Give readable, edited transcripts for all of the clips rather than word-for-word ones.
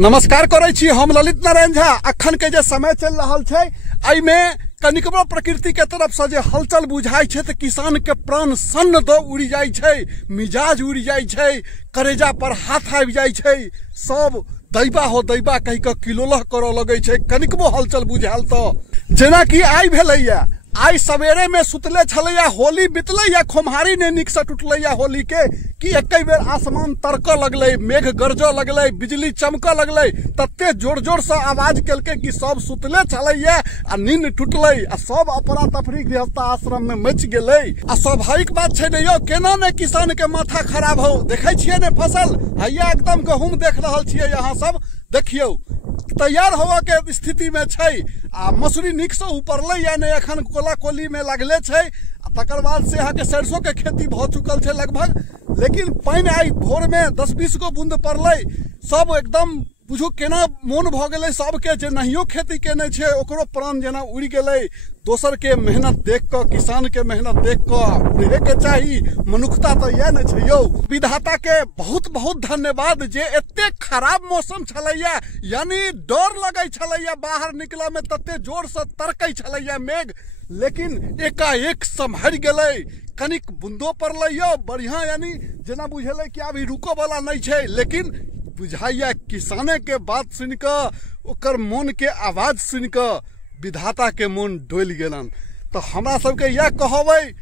नमस्कार करे छी हम ललित नारायण झा। अखन के जे समय चल रहा है आई में कनिकबो प्रकृति के तरफ से जे हलचल बुझाई है तो किसान के प्राण सन्न दो उड़ी जाय छै, मिजाज उड़ी जाय छै, करेजा पर हाथ आबि जाय छै, सब दैबा हो दैबा कहि के किलोलह करऽ लगे छै। कनिकबो हलचल बुझायल तो जेना कि आई भेलैया आई सवेरे में सुतले छलैया होली बितलैया खोमहारी ने निक से टूटलैया होली के कि एक बेर आसमान तरकऽ लगलै, मेघ गरजऽ लगलै, बिजली चमकऽ लगलै, तत्ते जोर जोर से आवाज केलकै कि सब सुतले छलैया आ नींद टूटलै आ सब अपना तफरी गृहस्थ आश्रम में मच गेलै। आ स्वाभाविक बात छै ने यौ, केना ने किसान के माथा खराब हो। देखे छियै ने फसल हैया एकदम गहूम देख रहल छियै, यहाँ सब देखियौ तैयार होवा के स्थिति में छै आ मसूरी निक से उपरलै या ने एखन कोला कोली में लगले छै। तकर बाद से यहाँ के सरसों के खेती भ चुकल छै लगभग, लेकिन पानी आई भोर में 10-20 गो बूंद पड़लै, सब एकदम बुझू केना मोन भ गेलै सबके जे नहियो खेती केने छै ओकरो प्राण जेना उड़ि गेलै। दोसर के मेहनत देख क, किसान के मेहनत देख क रहे के चाही, मनुष्यता तो यह न छै यौ। विधाता के बहुत बहुत धन्यवाद जे एते खराब मौसम छलैया, यानी डर लगे छलैया बाहर निकला में, तत्ते जोर से तरकै छलैया मेघ, लेकिन एकाएक सम्हर गेलै। कनिक बूंदो पड़लै यौ बढ़िया, यानी जेना बुझेलै कि अभी रुको वाला नहीं छै, लेकिन बुझाइया किसाने के बात सुन क, ओकर मन के आवाज सुन क विधाता के मन डोल गेलन। तो हमरा सबके यह कहबै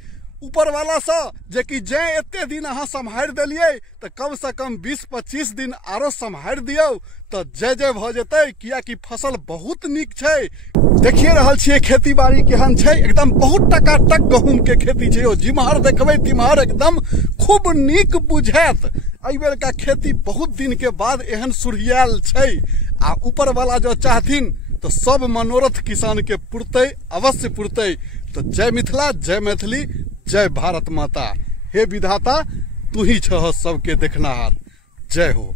ऊपर वाला से जे कि जे एते दिन अहाँ सम्हार देलिए तो कम से कम 20-25 दिन आरो सम्हार दियो तो जय जय भ जेतै, किया कि फसल बहुत निक छै। देखिए रहल छियै खेती बाड़ी केहन छै, एकदम बहुत टकाटक गहूम के खेती छै यौ। जिम्हर देखबै तिम्हर एकदम खूब निक बुझायत। एहि बेर का खेती बहुत दिन के बाद एहन सुरहियाल छै आ ऊपर वाला जो चाहथिन तो सब मनोरथ किसान के पुरतै, अवश्य पुरतै। तो जय मिथिला, जय मैथिली, जय भारत माता। हे विधाता तू ही छह सबके देखनाहार। जय हो।